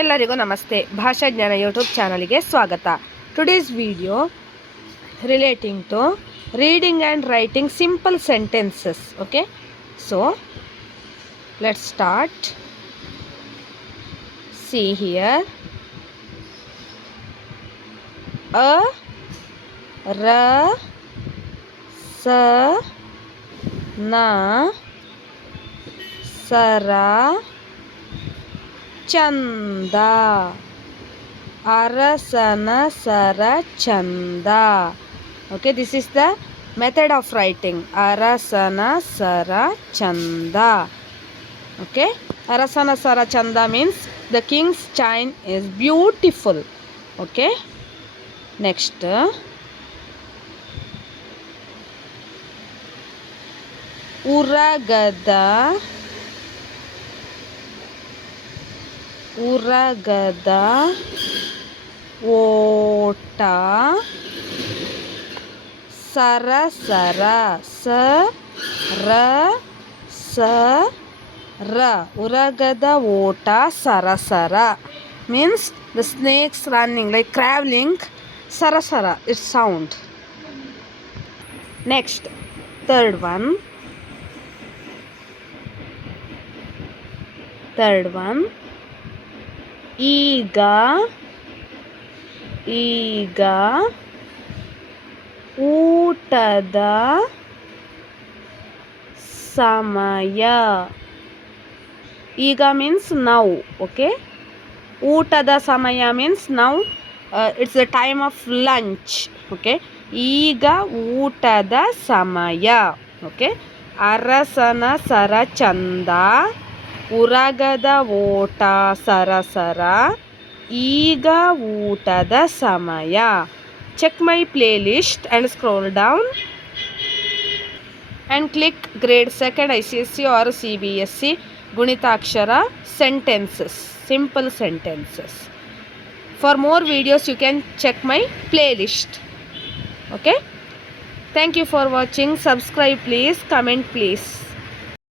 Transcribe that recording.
ಎಲ್ಲರಿಗೂ ನಮಸ್ತೆ. ಭಾಷಾ ಜ್ಞಾನ ಯೂಟ್ಯೂಬ್ ಚಾನಲ್ಗೆ ಸ್ವಾಗತ. Today's video relating to reading and writing simple sentences. Okay, so let's start. See here, a ra sa na sara ಚಂದ ಅರಸನ ಸರ ಚಂದ. Okay, this is the method of writing. ಅರಸನ ಸರ ಚಂದ. Okay, ಅರಸನ ಸರ ಚಂದ means the king's chain is beautiful. Okay, next ಉರಗದ ಓಟ ಸರಸರ ಸರ ಉರಗದ ಓಟ ಸರಸರ means the snakes running like traveling. Sarasara is sound. Next, third one ಈಗ ಊಟದ ಸಮಯ. ಈಗ means now. Okay, ಊಟದ ಸಮಯ means now. It's the time of lunch. Okay, ಈಗ ಊಟದ ಸಮಯ. Okay, ಅರಸನ ಸರ ಚಂದ, ಉರಗದ ಓಟ ಸರಸರ, ಈಗ ಊಟದ ಸಮಯ. Check my playlist and scroll down and click grade 2nd ICSE or CBSE Gunitaakshara sentences, simple sentences. For more videos you can check my playlist. Okay, thank you for watching. Subscribe please, comment please.